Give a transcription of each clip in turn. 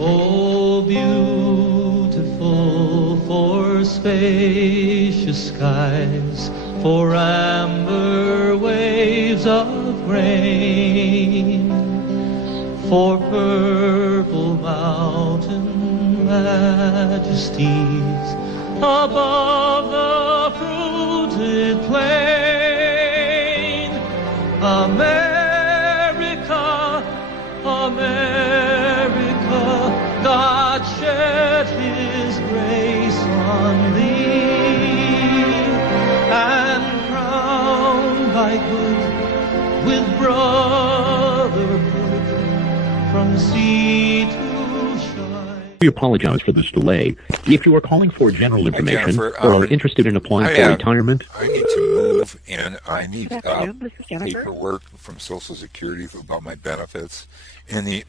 Oh, beautiful for spacious skies, for amber waves of grain, for purple mountain majesties above the fruited plain. America, America, God shed his grace on thee, and crowned thy good with brotherhood from sea to shine. We apologize for this delay. If you are calling for general information Jennifer, or are interested in applying for retirement, I need to move, and I need paperwork from Social Security about my benefits. And the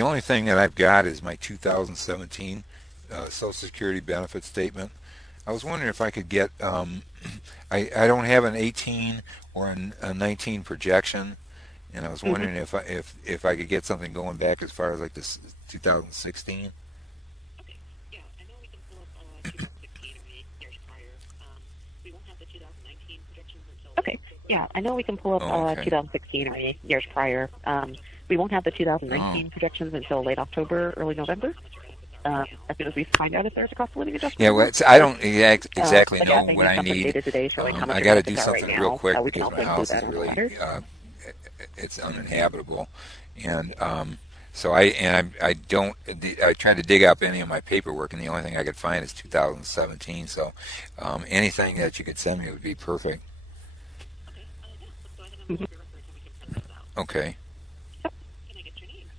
only thing that I've got is my 2017 Social Security benefit statement. I was wondering if I could get, I don't have an 18 or a 19 projection, and I was wondering if I could get something going back as far as like this 2016. Okay, yeah, I know we can pull up 2016 or years prior. We won't have the 2019 projections until... Okay, yeah, I know we can pull up 2016 or years prior. We won't have the 2019 projections until late October, early November. As soon as we find out if there's a cost of living adjustment. Yeah, well, I don't exactly know what I need. I got to do something real quick because my house is really it's uninhabitable, and so I tried to dig up any of my paperwork, and the only thing I could find is 2017. So anything that you could send me would be perfect. Okay.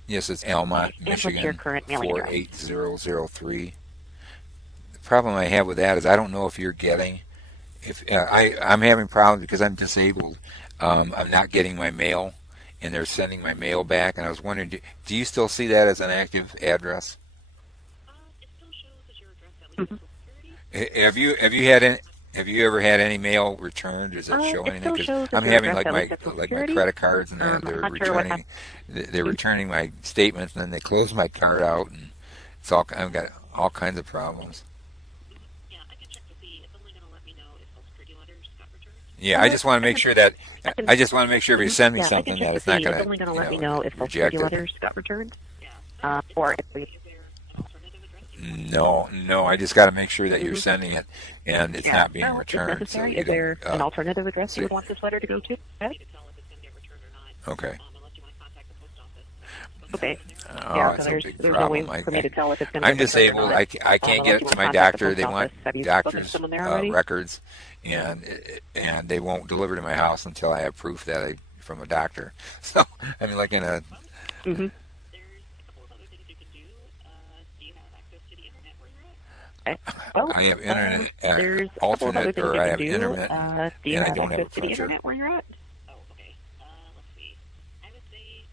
Yes, it's Almont, Michigan, 48003. The problem I have with that is I don't know if you're getting, I'm having problems because I'm disabled. I'm not getting my mail, and they're sending my mail back. And I was wondering, do you still see that as an active address? It still shows as your address at least Social Security. Have you ever had any mail returned? Does it show anything? Because I'm having like my credit cards, and they're returning my statements, and then they close my card out, and I've got all kinds of problems. Yeah, I can check to see. It's only going to let me know if Social Security letters got returned. Yeah, I just want to make sure that if you send me something that it's not going to. It's only going to let me know if Social Security letters got returned, or if we. No, I just got to make sure that you're sending it and it's not being returned. So is there an alternative address you would want this letter to go to? Okay. Okay. That's a big problem. I'm disabled. I can't get it to my doctor. They want doctor's records, and they won't deliver to my house until I have proof that from a doctor. So I mean, like in a. Well, I have internet alternate, or I have internet, and I don't have a phone. Internet where you're at? Oh, okay. Let's see. I would say let's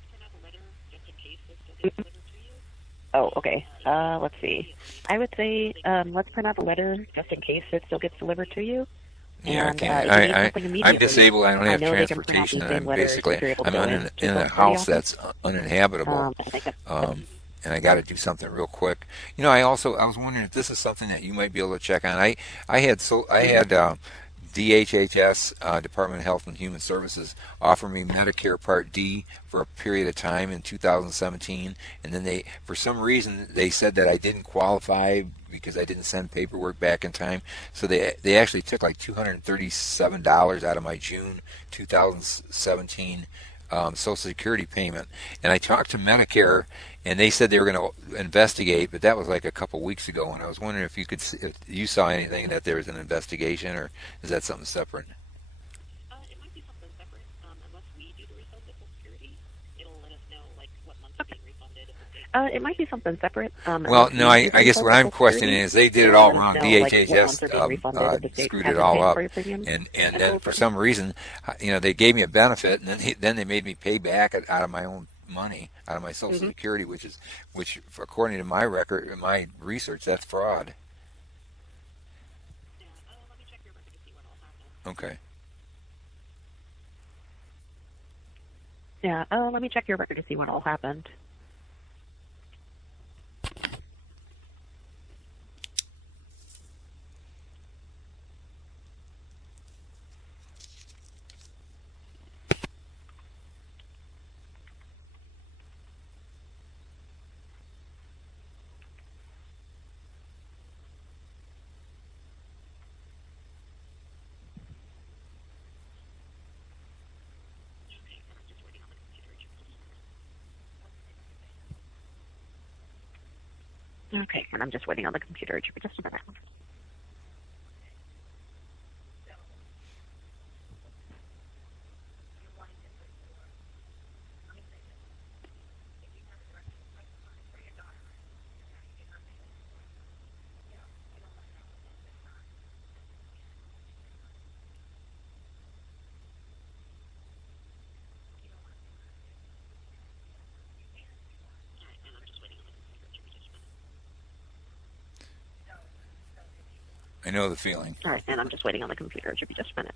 print out a letter just in case this still gets delivered to you. Oh, okay. Let's see. I would say let's print out a letter just in case it still gets delivered to you. Yeah, I can't. I'm disabled. I don't have transportation. I'm in a house that's uninhabitable. And I got to do something real quick. I was wondering if this is something that you might be able to check on. I had DHHS, Department of Health and Human Services, offer me Medicare Part D for a period of time in 2017, and then for some reason, they said that I didn't qualify because I didn't send paperwork back in time. So they actually took like $237 out of my June 2017 Social Security payment, and I talked to Medicare, and they said they were going to investigate, but that was like a couple weeks ago, and I was wondering if you saw anything that there was an investigation, or is that something separate? It might be something separate. Unless we do the refund at Social Security, it'll let us know like what month it's being refunded. It might be something separate. Well, no, I guess what I'm questioning is they did it all wrong. DHHS screwed it all up, and then for some reason, they gave me a benefit, and then they made me pay back out of my own money, out of my Social Security, which according to my record, my research, that's fraud. Yeah, let me check your record to see what all happened. Okay. Yeah, let me check your record to see what all happened. Okay, and I'm just waiting on the computer. It should be just a minute. I know the feeling. All right, and I'm just waiting on the computer. It should be just a minute.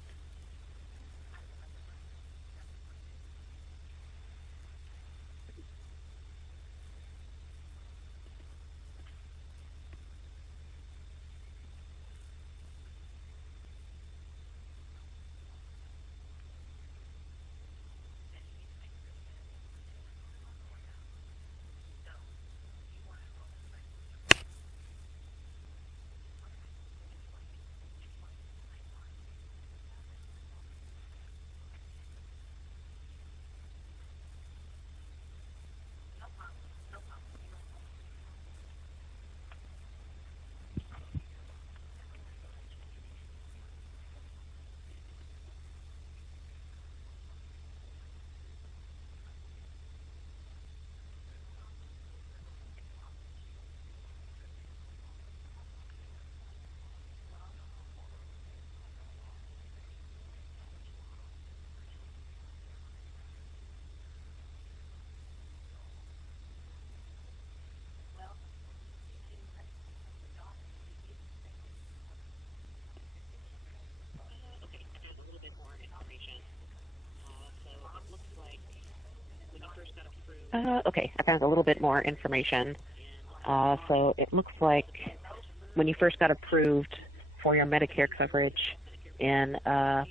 Okay, I found a little bit more information. So it looks like when you first got approved for your Medicare coverage in, I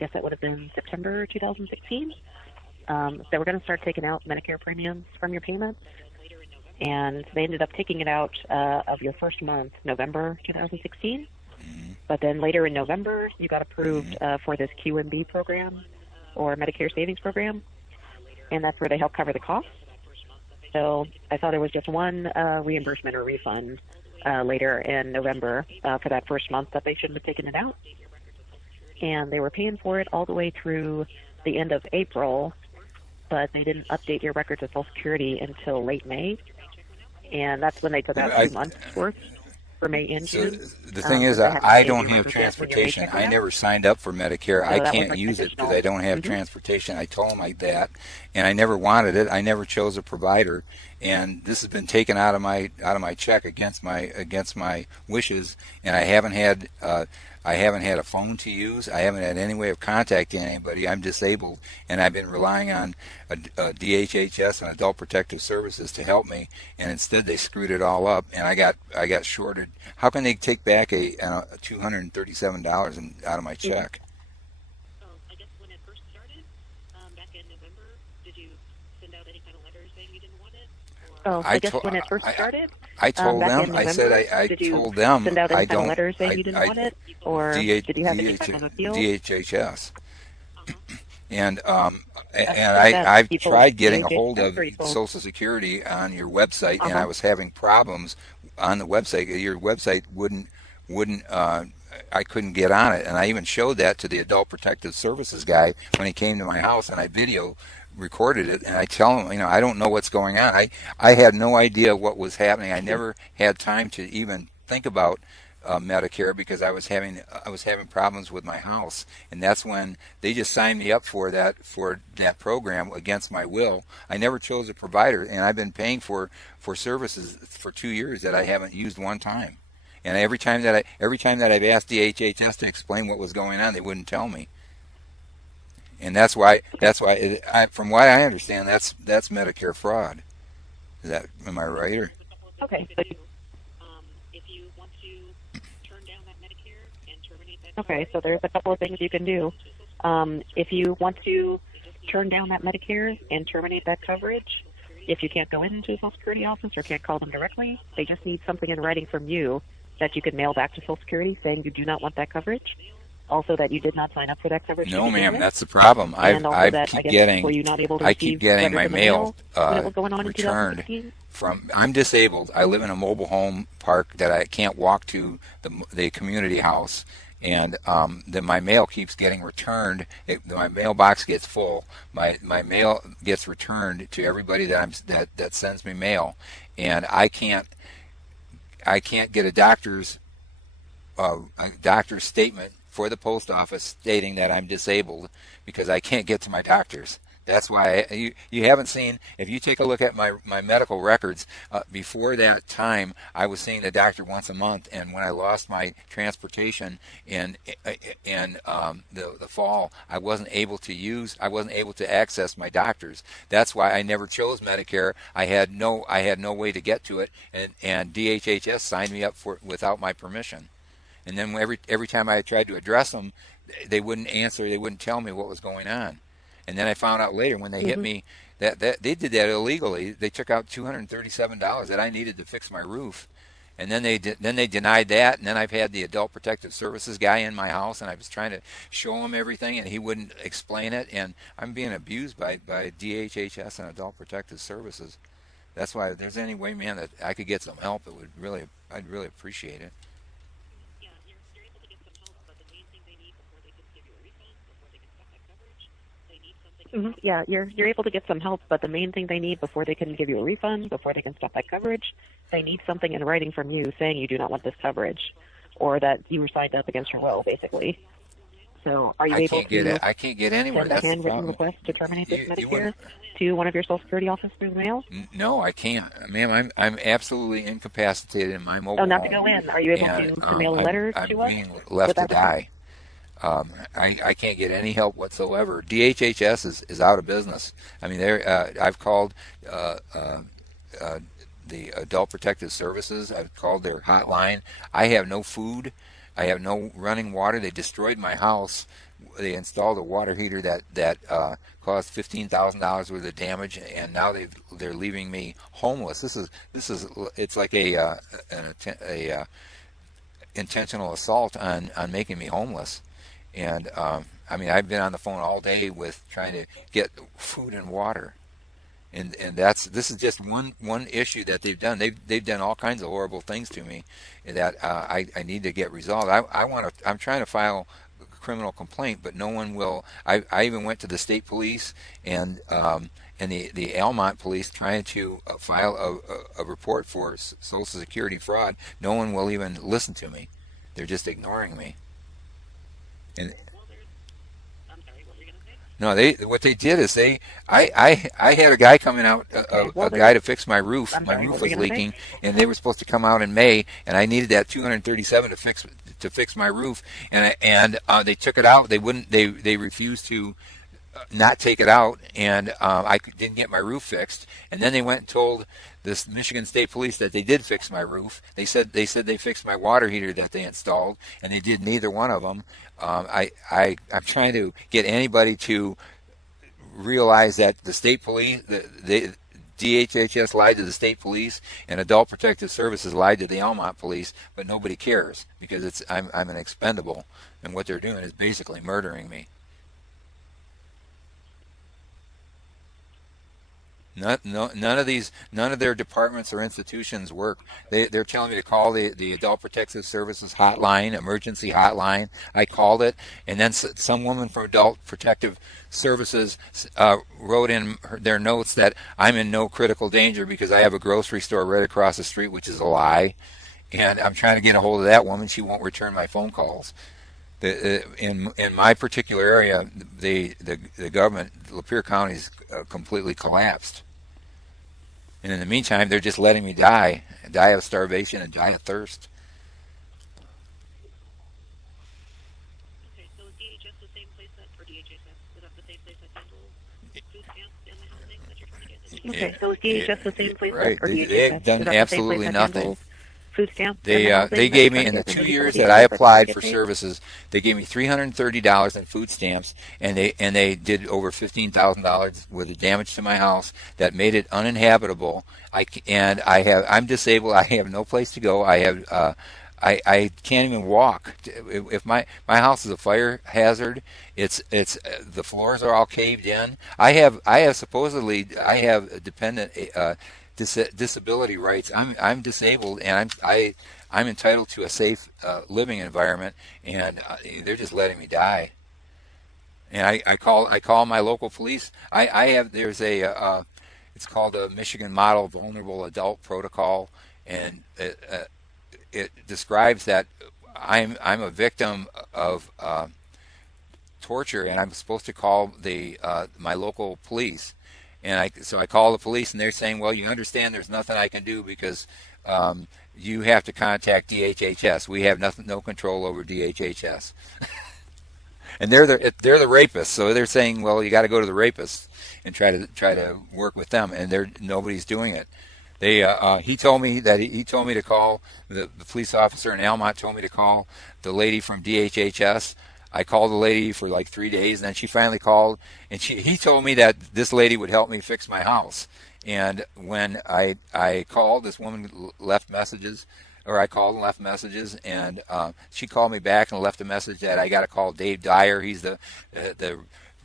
guess that would have been September 2016, they were going to start taking out Medicare premiums from your payments, and they ended up taking it out of your first month, November 2016. But then later in November, you got approved for this QMB program, or Medicare Savings Program, and that's where they help cover the costs. So I thought there was just one reimbursement or refund later in November for that first month that they shouldn't have taken it out. And they were paying for it all the way through the end of April, but they didn't update your records of Social Security until late May. And that's when they took out 2 months worth for May and June. So the thing is, I don't have transportation. I never signed up for Medicare. So I can't use it because I don't have transportation. I told them like that, and I never wanted it. I never chose a provider, and this has been taken out of my check against my wishes, and I haven't had a phone to use. I haven't had any way of contacting anybody. I'm disabled, and I've been relying on DHHS and Adult Protective Services to help me, and instead they screwed it all up, and I got shorted. How can they take back a $237 out of my check? I guess when it first started, back in November, did you send out any kind of letters saying you didn't want it? I guess when it first started. I told them. I said I told them I don't. Letters saying you didn't want it, or did you have any kind of appeal? DHHS. And I've tried getting a hold of Social Security on your website, and I was having problems on the website. Your website wouldn't. I couldn't get on it, and I even showed that to the Adult Protective Services guy when he came to my house, and I recorded it, and I tell him, I don't know what's going on. I had no idea what was happening. I never had time to even think about Medicare because I was having problems with my house, and that's when they just signed me up for that program against my will. I never chose a provider, and I've been paying for services for 2 years that I haven't used one time. And every time that I've asked DHHS to explain what was going on, they wouldn't tell me. And that's why from what I understand, that's Medicare fraud. Am I right? Or? Okay. If you want to turn down that Medicare and terminate that. Okay, so there's a couple of things you can do. If you want to turn down that Medicare and terminate that coverage, if you can't go into the Social Security office or can't call them directly, they just need something in writing from you that you can mail back to Social Security saying you do not want that coverage. Also, that you did not sign up for that coverage. No, ma'am, that's the problem. I keep getting my mail returned from. I'm disabled. I live in a mobile home park that I can't walk to the community house, and then my mail keeps getting returned. My mailbox gets full. My mail gets returned to everybody that sends me mail, and I can't get a doctor's statement for the post office stating that I'm disabled because I can't get to my doctors. That's why you haven't seen, if you take a look at my medical records, before that time I was seeing the doctor once a month, and when I lost my transportation in the fall, I wasn't able to access my doctors. That's why I never chose Medicare. I had no way to get to it, and DHHS signed me up for without my permission. And then every time I tried to address them, they wouldn't answer. They wouldn't tell me what was going on. And then I found out later when they hit me that they did that illegally. They took out $237 that I needed to fix my roof, and then they denied that. And then I've had the Adult Protective Services guy in my house, and I was trying to show him everything, and he wouldn't explain it. And I'm being abused by DHHS and Adult Protective Services. That's why if there's any way, man, that I could get some help, I'd really appreciate it. Yeah, you're able to get some help, but the main thing they need before they can give you a refund, before they can stop that coverage, they need something in writing from you saying you do not want this coverage, or that you were signed up against your will, basically. So, are you able to? I can't get anywhere. Send a handwritten request to terminate this Medicare to one of your Social Security office through the mail? No, I can't, ma'am. I'm absolutely incapacitated in my mobile. Oh, not to go in. Are you able to mail a letter to us? I'm being left to die. I can't get any help whatsoever. DHHS is out of business. I mean, I've called the Adult Protective Services. I've called their hotline. I have no food. I have no running water. They destroyed my house. They installed a water heater that caused $15,000 worth of damage, and now they're leaving me homeless. It's like a intentional assault on making me homeless. And I mean, I've been on the phone all day with trying to get food and water, and this is just one issue that they've done. They've done all kinds of horrible things to me that I need to get resolved. I'm trying to file a criminal complaint, but no one will. I even went to the state police and the Laimon police trying to file a report for Social Security fraud. No one will even listen to me. They're just ignoring me. And I'm sorry, what were you going to say? no, what they did is I had a guy coming out, a guy to fix my roof. My roof was leaking, and they were supposed to come out in May, and I needed that $237 to fix my roof, and they took it out. They wouldn't. They refused to not take it out, and I didn't get my roof fixed. And then they went and told this Michigan State Police that they did fix my roof. They said they fixed my water heater that they installed, and they did neither one of them. I'm trying to get anybody to realize that the state police, the DHHS lied to the state police, and Adult Protective Services lied to the Laimon police, but nobody cares because I'm an expendable, and what they're doing is basically murdering me. None of their departments or institutions work. They're telling me to call the Adult Protective Services hotline, emergency hotline. I called it, and then some woman from Adult Protective Services wrote in their notes that I'm in no critical danger because I have a grocery store right across the street, which is a lie. And I'm trying to get a hold of that woman. She won't return my phone calls. In my particular area, the government, Lapeer County, is completely collapsed. And in the meantime, they're just letting me die of starvation and die of thirst. Okay, so is DHS the same place or DHHS, is that the same place that handles food stamps and the housing that you're trying to get? Okay, so is DHS the same place right. or DHHS? They've done absolutely nothing. Food stamps. They gave me, in the 2 years that I applied for services, they gave me $330 in food stamps, and they did over $15,000 worth of damage to my house that made it uninhabitable. I'm disabled. I have no place to go. I have I can't even walk. If my house is a fire hazard, it's the floors are all caved in. I have supposedly I have dependent disability rights. I'm disabled, and I'm entitled to a safe living environment, and they're just letting me die. And I call my local police. There's a it's called a Michigan Model Vulnerable Adult Protocol, and it describes that I'm a victim of torture, and I'm supposed to call my local police. And so I call the police, and they're saying, well, you understand there's nothing I can do because you have to contact DHHS. We have no control over DHHS. And they're the rapists, so they're saying, well, you got to go to the rapists and try to work with them, and nobody's doing it. He told me to call the police officer in Almont. Told me to call the lady from DHHS. I called the lady for like 3 days, and then she finally called, and he told me that this lady would help me fix my house. And when I called, this woman left messages, or I called and left messages, and she called me back and left a message that I got to call Dave Dyer. He's the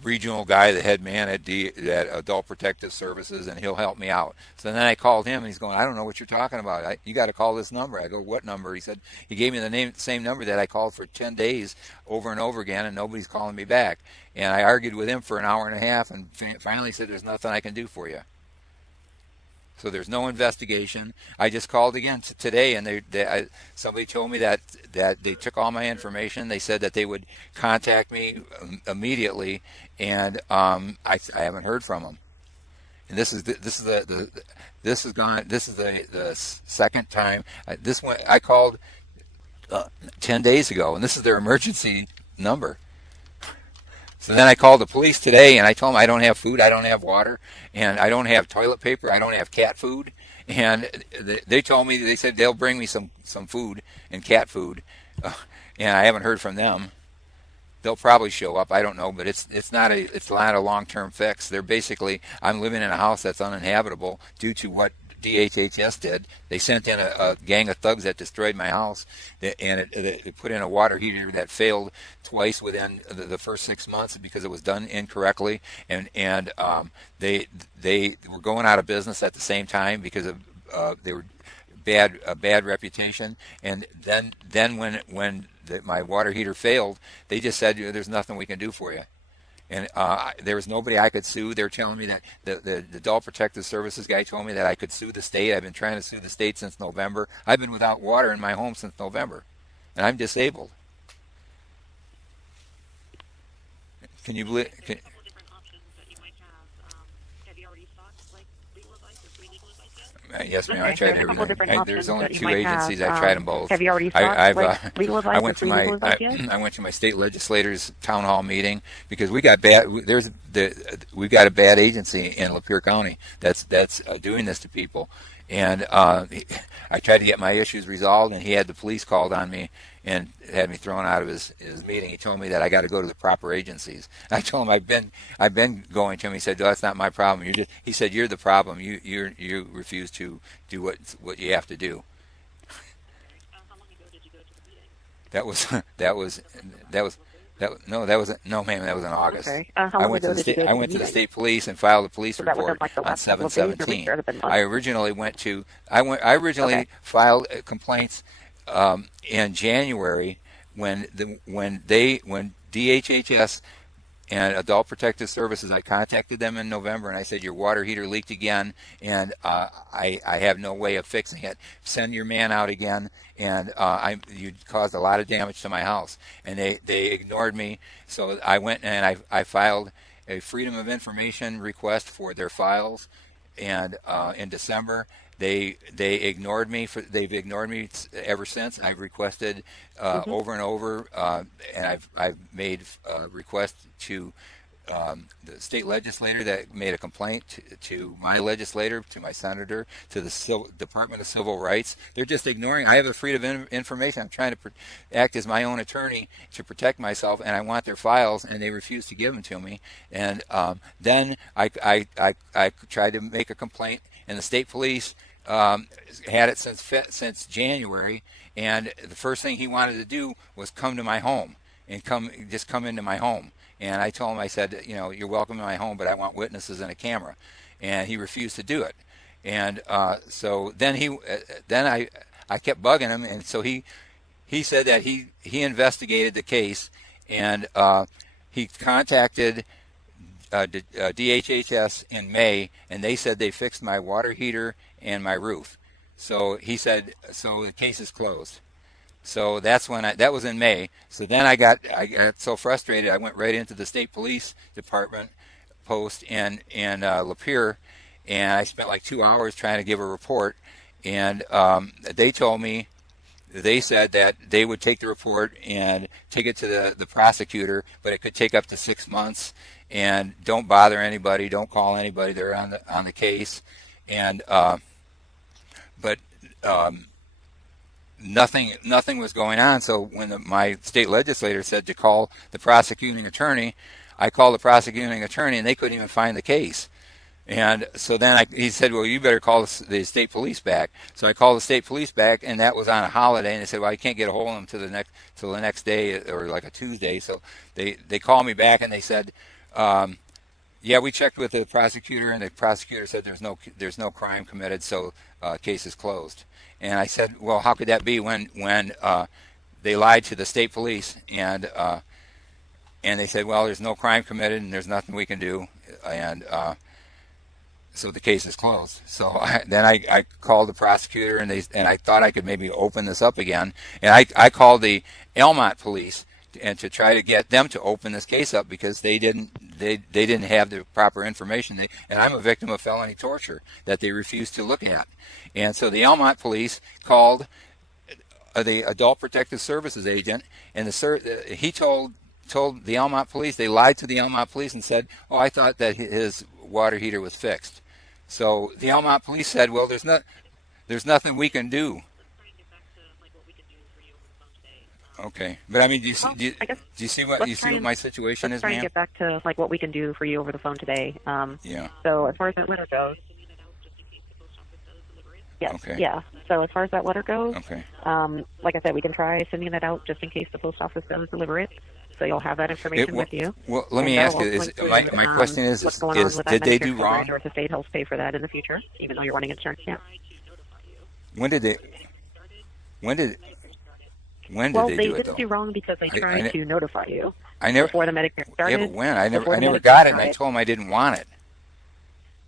regional guy, the head man at Adult Protective Services, and he'll help me out. So then I called him, and he's going, I don't know what you're talking about. You got to call this number. I go, what number? He said, he gave me the same number that I called for 10 days over and over again, and nobody's calling me back. And I argued with him for an hour and a half, and finally said, there's nothing I can do for you. So there's no investigation. I just called again today, and somebody told me that they took all my information. They said that they would contact me immediately, and I haven't heard from them. And this is the second time. This one I called 10 days ago, and this is their emergency number. So then I called the police today, and I told them I don't have food, I don't have water, and I don't have toilet paper, I don't have cat food. And they told me, they said they'll bring me some food and cat food, and I haven't heard from them. They'll probably show up, I don't know, but it's not a long-term fix. They're basically, I'm living in a house that's uninhabitable due to what DHHS did. They sent in a gang of thugs that destroyed my house, and they put in a water heater that failed twice within the first 6 months because it was done incorrectly, and they were going out of business at the same time because of they were a bad reputation. And then when my water heater failed, they just said, there's nothing we can do for you. And there was nobody I could sue. They were telling me that the Adult Protective Services guy told me that I could sue the state. I've been trying to sue the state since November. I've been without water in my home since November, and I'm disabled. Can you believe? There's a couple of different options that you might have. Have you already sought legal advice or free legal advice yet? Yes, ma'am. Okay. I tried everything. There's only 2 agencies. I've tried them both. Have you already sought legal advice? I went to my state legislator's town hall meeting because we got we've got a bad agency in Lapeer County that's doing this to people, and I tried to get my issues resolved, and he had the police called on me and had me thrown out of his meeting. He told me that I got to go to the proper agencies. I told him I've been going to him. He said, "No, that's not my problem. He said, you're the problem. You refuse to do what you have to do." How long ago did you go to the meeting? No, ma'am. That was in August. Okay. I went to the state police and filed a police report on 7/17. I originally filed complaints in January when DHHS and Adult Protective Services, I contacted them in November, and I said, your water heater leaked again, and I have no way of fixing it. Send your man out again, and you caused a lot of damage to my house. And they ignored me, so I went and I filed a Freedom of Information request for their files, and in December, they ignored me. They've ignored me ever since. I've requested over and over, and I've made requests to the state legislator that made a complaint to my legislator, to my senator, to the Department of Civil Rights. They're just ignoring. I have the freedom of information. I'm trying to act as my own attorney to protect myself, and I want their files, and they refuse to give them to me. And then I tried to make a complaint, and the state police had it since January, and the first thing he wanted to do was come to my home and come into my home. And I told him, I said, you're welcome to my home, but I want witnesses and a camera. And he refused to do it. And so then I kept bugging him, and so he said that he investigated the case, and he contacted DHHS in May, and they said they fixed my water heater and my roof. So he said, so the case is closed. So that's when that was in May. So then I got so frustrated, I went right into the state police department post in Lapeer, and I spent like 2 hours trying to give a report. And they told me, they said that they would take the report and take it to the prosecutor, but it could take up to 6 months. And don't bother anybody, don't call anybody. They're on the case. And but nothing was going on. So when my state legislator said to call the prosecuting attorney, I called the prosecuting attorney, and they couldn't even find the case. And so then he said, well, you better call the state police back. So I called the state police back, and that was on a holiday. And they said, well, I can't get a hold of them till the next day, or like a Tuesday. So they called me back, and they said, yeah, we checked with the prosecutor, and the prosecutor said there's no crime committed, so case is closed. And I said, well, how could that be when they lied to the state police, and they said, well, there's no crime committed, and there's nothing we can do, and so the case is closed. So then I called the prosecutor, and I thought I could maybe open this up again, and I called the Elmont police and to try to get them to open this case up, because they didn't have the proper information. And I'm a victim of felony torture that they refused to look at. And so the Elmont police called the Adult Protective Services agent, and he told the Elmont police, they lied to the Elmont police and said, oh, I thought that his water heater was fixed. So the Elmont police said, well, there's nothing we can do. Okay, but I mean, do you see what my situation is, ma'am? Let's try and get back to like what we can do for you over the phone today. Yeah. So as far as that letter goes, yes. Okay. Yeah. So as far as that letter goes, okay. Like I said, we can try sending that out just in case the post office does deliver it. So you'll have that information with you. Well, let me ask you. My question is did they do wrong? Or if the state helps pay for that in the future, even though you're running insurance? Yeah. When did they do it, though? They didn't do wrong because they tried to notify you. Before the Medicare started. Yeah, but when? I never got it, and I told them I didn't want it.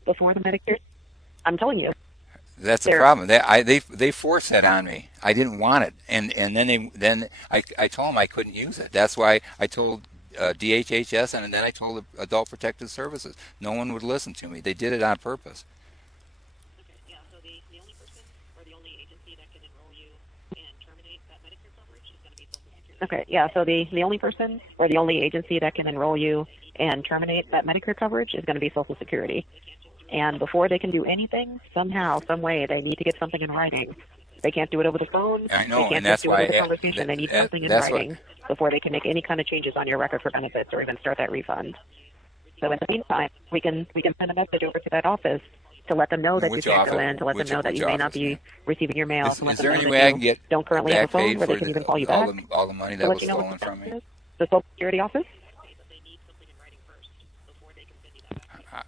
Before the Medicare? I'm telling you. That's the problem. They forced that on me. I didn't want it, and then I told them I couldn't use it. That's why I told DHHS, and then I told the Adult Protective Services. No one would listen to me. They did it on purpose. Okay, yeah. So the only person or the only agency that can enroll you and terminate that Medicare coverage is going to be Social Security. Okay, yeah. So the only person or the only agency that can enroll you and terminate that Medicare coverage is going to be Social Security. And before they can do anything, somehow, some way, they need to get something in writing. They can't do it over the phone. I know, they can't and that's do why it over the conversation. They need something in writing before they can make any kind of changes on your record for benefits or even start that refund. So in the meantime, we can send a message over to that office to let them know that you can't go in, to let them know that you may not be receiving your mail. Is there any way I can get don't currently have a phone where they can even call you back? All the money that was stolen from me. The Social Security office?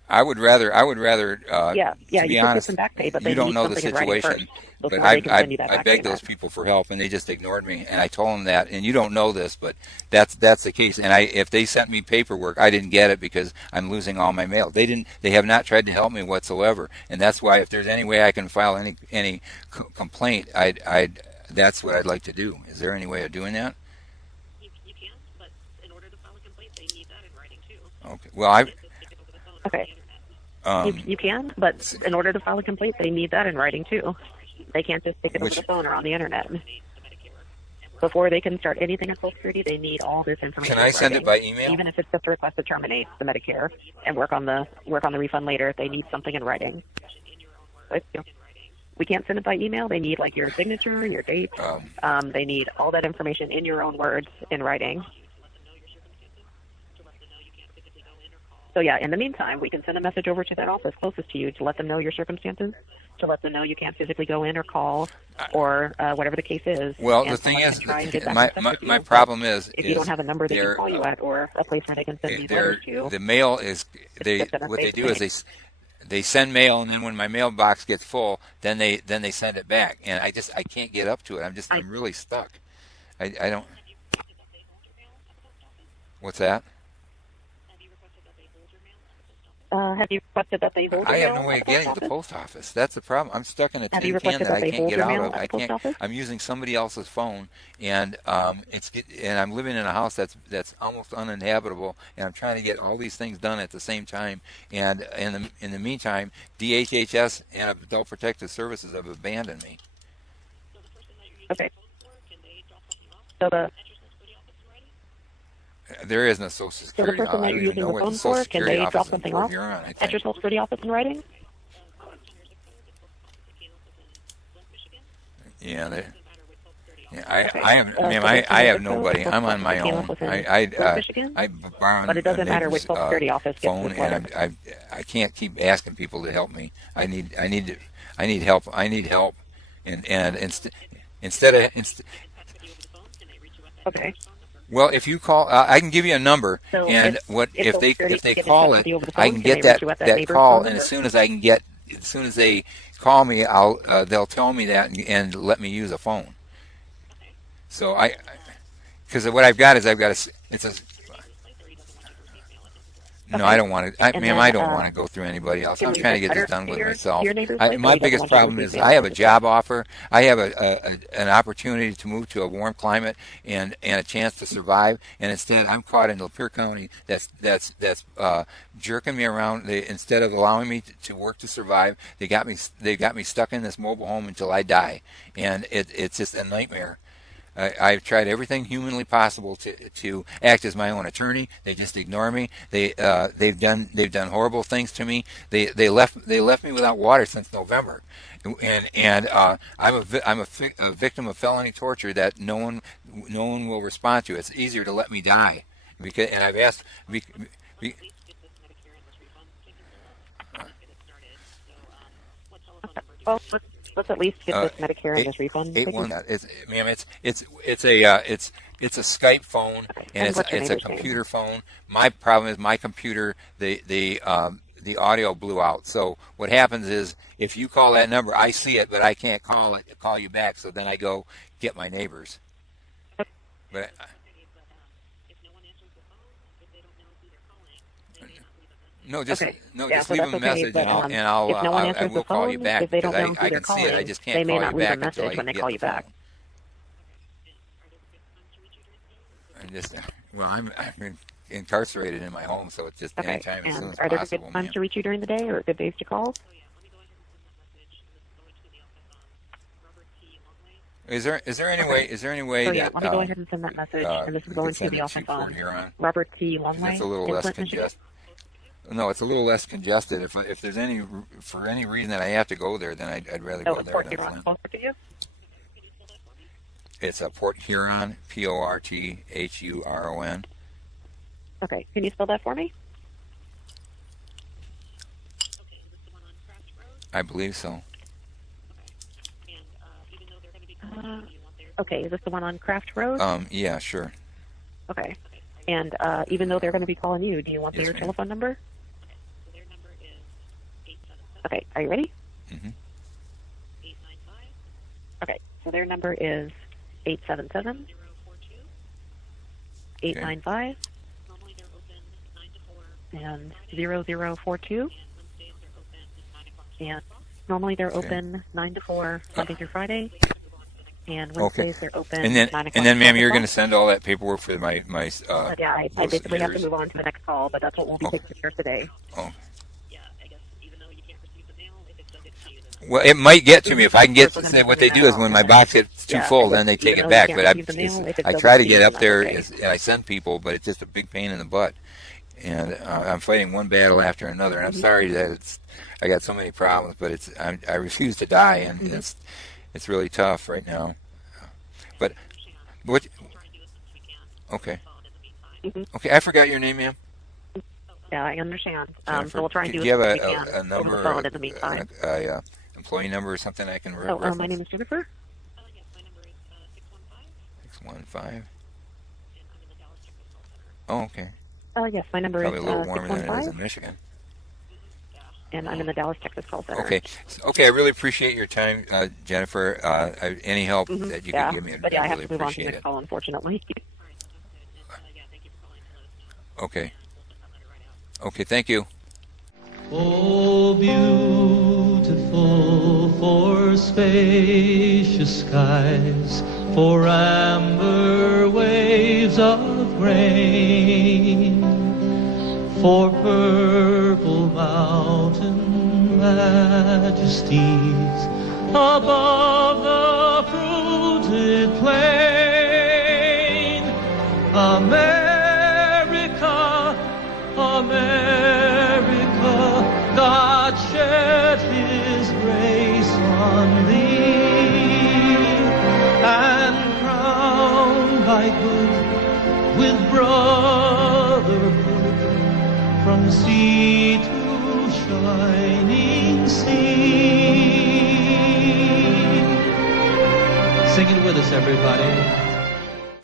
I would rather. Yeah, to be honest, back pay, but you don't know the situation. But I begged those people for help, and they just ignored me. And I told them that, and you don't know this, but that's the case. And if they sent me paperwork, I didn't get it because I'm losing all my mail. They have not tried to help me whatsoever. And that's why, if there's any way I can file any complaint, that's what I'd like to do. Is there any way of doing that? You can, but in order to file a complaint, they need that in writing too. Okay. Well, Okay. You can, but in order to file a complaint, they need that in writing too. They can't just take it over the phone or on the internet. Before they can start anything on Social Security, they need all this information. Can I send it by email? Even if it's just a request to terminate the Medicare and work on the refund later, they need something in writing. We can't send it by email. They need like your signature, your date. They need all that information in your own words in writing. So yeah, in the meantime, we can send a message over to that office closest to you to let them know your circumstances to let them know you can't physically go in or call or whatever the case is. Well, and the thing is, my problem is if you don't have a number they can call you at or a place where they can send these letters to. The mail is what they do is they send mail, and then when my mailbox gets full, then they send it back, and I can't get up to it. I'm really stuck. I don't. What's that? Have you requested that they hold your I have mail no way at of the getting post to the office? post office. That's the problem. I'm stuck in a Have you tin can requested that I that they can't hold get your out mail of. at the post office? I'm using somebody else's phone, and and I'm living in a house that's almost uninhabitable, and I'm trying to get all these things done at the same time. And in the meantime, DHHS and Adult Protective Services have abandoned me. Okay. So There is no Social Security. the person that you're using the phone for, can they drop something off at your Social Security office in writing? Yeah, I have nobody. I'm on my own. I borrowed but it doesn't matter which Social Security office gets phone, this letter. and I can't keep asking people to help me. I need help. I need help, and instead of Okay. well, if you call, I can give you a number, So and if they call it, I can get that that call, and as soon as they call me, they'll tell me that and let me use a phone. So because what I've got is no, I don't want to. I don't want to go through anybody else. I'm trying to get this done with myself. My biggest problem is I have a job offer. I have an opportunity to move to a warm climate and a chance to survive. And instead, I'm caught in Lapeer County. That's jerking me around. Instead of allowing me to work to survive, they got me stuck in this mobile home until I die. And it's just a nightmare. I've tried everything humanly possible to act as my own attorney. They just ignore me. They've done horrible things to me. They left me without water since November, and I'm a victim of felony torture that no one will respond to. It's easier to let me die, and I've asked. Well, let's at least get this Medicare and this refund. It's a Skype phone, and it's a computer phone. My problem is my computer, the audio blew out. So what happens is if you call that number, I see it, but I can't call you back. So then I go get my neighbors. But just leave them a message, and I will call you back because I can see it. I just can't call you back until I get the phone. I'm incarcerated in my home, so it's just anytime as soon as possible. Are there good times to reach you during the day, or good days to call? Is there any way that let me go ahead and send that message, and this is going to the office on Robert T. Longley. It's a little less congested. No, it's a little less congested. If there's any reason that I have to go there, then I'd rather go there. Port Huron closer to you? It's a Port Huron, PortHuron. Okay, can you spell that for me? I believe so. Okay, is this the one on Craft Road? Yeah, sure. Okay, and even though they're going to be calling you, do you want their telephone number? Okay, are you ready? Mm-hmm. Okay, so their number is 877-895 and 0042. And normally they're open 9 to 4 Monday through Friday. And Wednesdays they're open. And then, ma'am, you're going to send all that paperwork for my yeah, I basically have to move on to the next call, but that's what we'll be taking care of today. Oh. Well, it might get to me if I can get. What they do is when my box gets too full, then they take it back. But I try to get up there, and I send people, but it's just a big pain in the butt. And I'm fighting one battle after another. And I'm sorry that I got so many problems, but I refuse to die, and it's really tough right now. But what? Okay. Okay, I forgot your name, ma'am. Yeah, I understand. So we'll try and do you have a a number over the phone in the meantime. employee number or something I can reference? reference? My name is Jennifer. Yes, my number is 615. 615. Oh, okay. Yes, my number Probably is 615. a little warmer than it is in Michigan. And I'm in the Dallas, Texas call center. Okay. Okay, I really appreciate your time, Jennifer. Any help that you can give me, but yeah, I have really to move on to appreciate the next call, unfortunately. Okay. Okay, thank you. Oh, beautiful for spacious skies, for amber waves of grain, for purple mountain majesties above the fruited plain. America, America, God shed his grace on thee, and crowned thy good with brotherhood from sea to shining sea. Sing it with us, everybody.